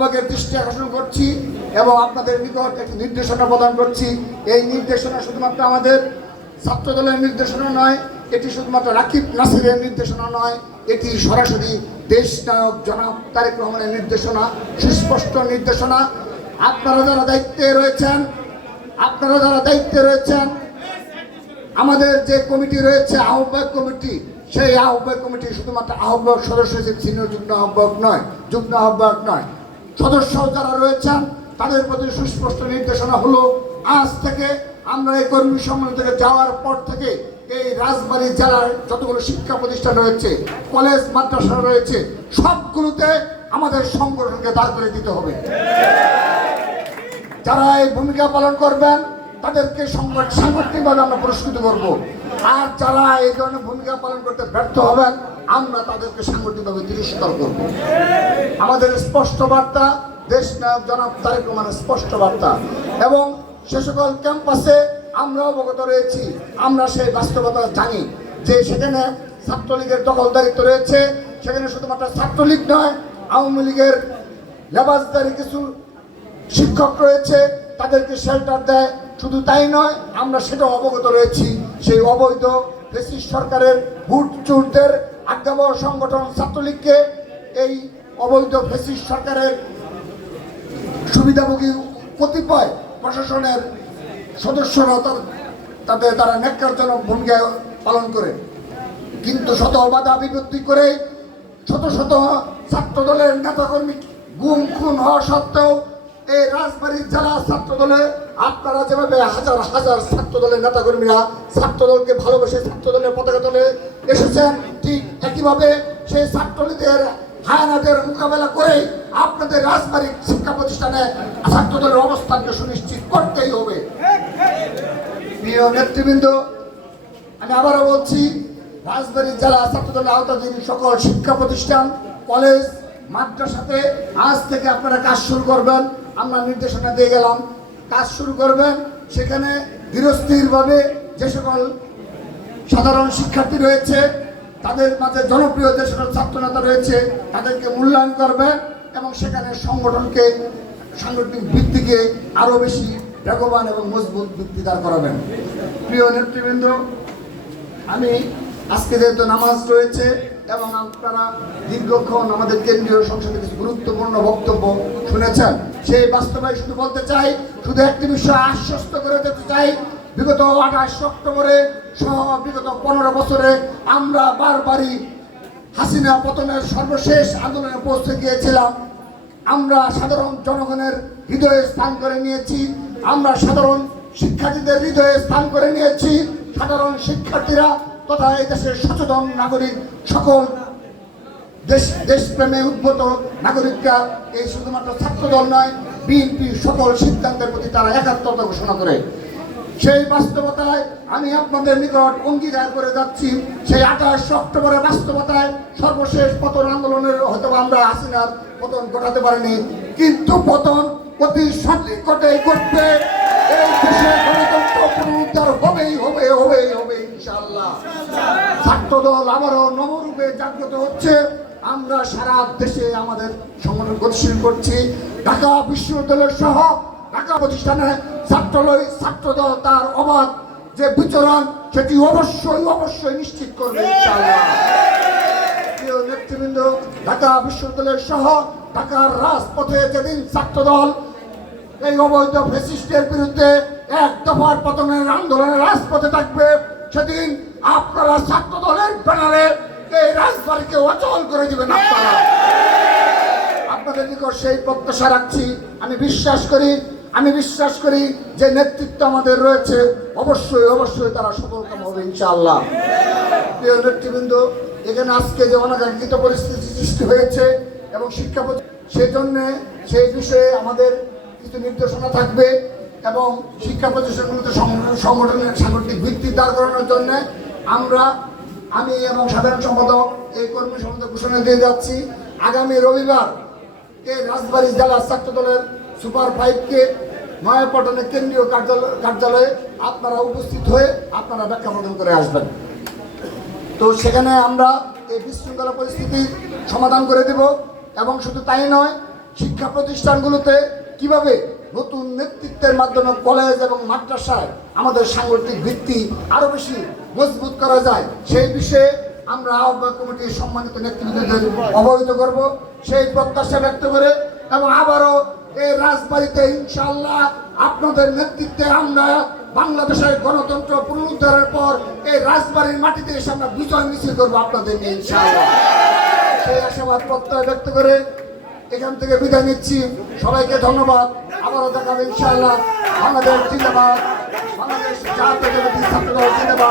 আহ্বায়কের দৃষ্টি আকর্ষণ করছি এবং আপনাদের নিকট একটি নির্দেশনা প্রদান করছি। এই নির্দেশনা শুধুমাত্র আমাদের ছাত্র দলের নির্দেশনা নয়, এটি শুধুমাত্র রাকিব নাসিরের নির্দেশনা নয়, এটি সরাসরি দেশ নায়ক জনাব তারেক রহমানের নির্দেশনা, সুস্পষ্ট নির্দেশনা। আপনারা যারা দায়িত্বে রয়েছেন, আপনারা যারা দায়িত্বে রয়েছেন, আমাদের যে কমিটি রয়েছে, আহ্বায়ক কমিটি, সেই আহ্বায়ক কমিটি শুধুমাত্র আহ্বায়ক সদস্য সিনিয়র যুগ্ম আহ্বায়ক নয়, যুগ্ম আহ্বায়ক নয় সদস্য যারা রয়েছেন, তাদের প্রতি সুস্পষ্ট নির্দেশনা হলো, আজ থেকে আমরা এই কর্মী সম্মেলন থেকে যাওয়ার পর থেকে এই রাজবাড়ী জেলার যতগুলো শিক্ষা প্রতিষ্ঠান রয়েছে, কলেজ, মাদ্রাসা রয়েছে, সবগুলোতে আমাদের সংগঠনকে দাঁড় করে দিতে হবে। যারা এই ভূমিকা পালন করবেন, তাদেরকে সংগঠ- সাংগঠনিকভাবে আমরা পুরস্কৃত করব। আর যারা এই ধরনের ভূমিকা পালন করতে ব্যর্থ হবেন আমরা তাদেরকে সাংগঠনিকভাবে তিরস্কার করব। আমাদের স্পষ্ট বার্তা, দেশ নায়ক জনাব তারেক রহমানের স্পষ্ট বার্তা। এবং সে সকল ক্যাম্পাসে আমরা অবগত রয়েছি, আমরা সেই বাস্তবতা জানি যে সেখানে ছাত্রলীগের দখলদারিত্ব রয়েছে, সেখানে শুধুমাত্র ছাত্রলীগ নয়, আওয়ামী লীগের লেবাসদারি কিছু শিক্ষক রয়েছে, তাদেরকে শেল্টার দেয়। শুধু তাই নয়, আমরা সেটাও অবগত রয়েছি, সেই অবৈধ ব্রিটিশ সরকারের ভোট চুরদের আজ্ঞাবহ সংগঠন ছাত্রলীগকে এই অবৈধ ফেসিস সরকারের সুবিধাভোগী কতিপয় প্রশাসনের সদস্যরা তাদের তারা ন্যাক্কারজনক ভূমিকা পালন করে। কিন্তু শত বাধা বিপত্তি করে শত শত ছাত্র দলের নেতাকর্মী গুম, খুন হওয়া সত্ত্বেও এই রাজবাড়ির জেলা ছাত্র দলে আপনারা যেভাবে হাজার হাজার ছাত্র দলের নেতাকর্মীরা ছাত্র দলকে ভালোবেসে ছাত্র দলের পতাকা দলে এসেছেন, ঠিক একইভাবে সেই ছাত্রলীগের হায়ানাদের মোকাবেলা করে আপনাদের রাজবাড়ির শিক্ষা প্রতিষ্ঠানে ছাত্র দলের অবস্থানকে সুনিশ্চিত করতেই হবে। প্রিয় নেতৃবৃন্দ, আমি আবারও বলছি রাজবাড়ির জেলা ছাত্রদলের আওতাধীন সকল শিক্ষা প্রতিষ্ঠান, কলেজ, মাদ্রাসাতে আজ থেকে আপনারা কাজ শুরু করবেন। আমরা নির্দেশনা দিয়ে গেলাম, কাজ শুরু করবেন সেখানে ধীরস্থিরভাবে যে সকল সাধারণ শিক্ষার্থী রয়েছে, তাদের মাঝে জনপ্রিয় যে সকল ছাত্রনেতা রয়েছে, তাদেরকে মূল্যায়ন করবেন এবং সেখানে সংগঠনকে সাংগঠনিক ভিত্তিকে আরও বেশি বেগবান এবং মজবুত ভিত্তি দাঁড় করাবেন। প্রিয় নেতৃবৃন্দ, আমি আজকে যেহেতু নামাজ রয়েছে এবং আপনারা দীর্ঘক্ষণ আমাদের কেন্দ্রীয় সংসদে কিছু গুরুত্বপূর্ণ বক্তব্য শুনেছেন, সেই বাস্তবায় শুধু বলতে চাই, শুধু একটি বিষয় আশ্বস্ত করে যেতে চাই, বিগত আঠাশ অক্টোবরে সহ বিগত পনেরো বছরে আমরা বারবারই হাসিনা পতনের সর্বশেষ আন্দোলনে পৌঁছে গিয়েছিলাম। আমরা সাধারণ জনগণের হৃদয়ে স্থান করে নিয়েছি, আমরা সাধারণ শিক্ষার্থীদের হৃদয়ে স্থান করে নিয়েছি, সাধারণ শিক্ষার্থীরা তথা এই দেশের সচেতন নাগরিক সকল দেশ, দেশপ্রেমে উদ্ভূত নাগরিকরা? এই শুধুমাত্র ছাত্রদল নয়, বিএনপি সকল সিদ্ধান্তের প্রতি তারা একাত্মতা ঘোষণা করে। সেই বাস্তবতায় আমি আপনাদের নিকট অঙ্গীকার করে যাচ্ছি, সেই আঠাশ অক্টোবরের বাস্তবতায় সর্বশেষ পতন আন্দোলনের হয়তো আমরা হাসিনার পতন ঘটাতে পারিনি, কিন্তু পতন অতি সন্নিকটে ঘটবে। এই দেশে ছাত্রদল আবারও নবরূপে জাগ্রত হচ্ছে। আমরা সারা দেশে আমাদের সংগঠন গতিশীল করছি। ঢাকা বিশ্ববিদ্যালয় সহ ঢাকা প্রতিষ্ঠানে ছাত্রলয়, ছাত্রদল তার অবাধ যে বিচরণ, সেটি অবশ্যই অবশ্যই নিশ্চিত করবে প্রিয় নেতৃবৃন্দ, ঢাকা বিশ্ববিদ্যালয় সহ ঢাকার রাজপথে যেদিন ছাত্রদল এই অবৈধ ফেসিস্টের বিরুদ্ধে এক দফার পতনের আন্দোলনের রাজপথে থাকবে, সেদিন আপনারা ছাত্র দলের ব্যানারে এই রাজবাড়িকে অচল করে দিবেন আপনারা। আপনাদের নিকট সেই প্রত্যাশা রাখছি। আমি বিশ্বাস করি, আমি বিশ্বাস করি যে নেতৃত্ব আমাদের রয়েছে, অবশ্যই অবশ্যই তারা সফলকাম হবে, ইনশাআল্লাহ। প্রিয় নেতৃবৃন্দ, এখানে আজকে যে অনাকাঙ্ক্ষিত পরিস্থিতি সৃষ্টি হয়েছে এবং শিক্ষা প্রতি- সেই জন্য সেই বিষয়ে আমাদের কিছু নির্দেশনা থাকবে এবং শিক্ষা প্রতিষ্ঠানগুলোতে সংগঠনের সাংগঠনিক ভিত্তি দাঁড় করানোর জন্য আমরা, আমি এবং সাধারণ সম্পাদক এই কর্মী সম্পাদক ঘোষণা দিয়ে যাচ্ছি। আগামী রবিবার এই রাজবাড়ী জেলা ছাত্র দলের সুপার ফাইভকে নয়াপটনের কেন্দ্রীয় কার্যালয়, কার্যালয়ে আপনারা উপস্থিত হয়ে আপনারা ব্যাখ্যা প্রদান করে আসবেন। তো সেখানে আমরা এই বিশৃঙ্খলা পরিস্থিতি সমাধান করে দেব এবং শুধু তাই নয়, শিক্ষা প্রতিষ্ঠানগুলোতে কীভাবে নতুন নেতৃত্বের মাধ্যমে কলেজ এবং মাদ্রাসায় আমাদের সাংগঠনিক ভিত্তি আরও বেশি মজবুত করা যায়। সেই বিষয়ে আমরা আহ্বায়ক কমিটির সম্মানিত নেতৃত্বদের অবহিত করব। সেই প্রত্যাশা ব্যক্ত করে এবং আবারও এই রাজবাড়িতে ইনশাল্লাহ আপনাদের নেতৃত্বে আমরা বাংলাদেশের গণতন্ত্র পুনরুদ্ধারের পর এই রাজবাড়ির মাটিতে এসে আমরা বিজয় মিছিল করব আপনাদের নিয়ে ইনশাআল্লাহ। সেই আশাবাদ প্রত্যয় ব্যক্ত করে এখান থেকে বিদায় নিচ্ছি। সবাইকে ধন্যবাদ। আবারও দেখাবে ইনশাআল্লাহ। বাংলাদেশ জিন্দাবাদ। বাংলাদেশ জাতীয় ছাত্রদল জিন্দাবাদ।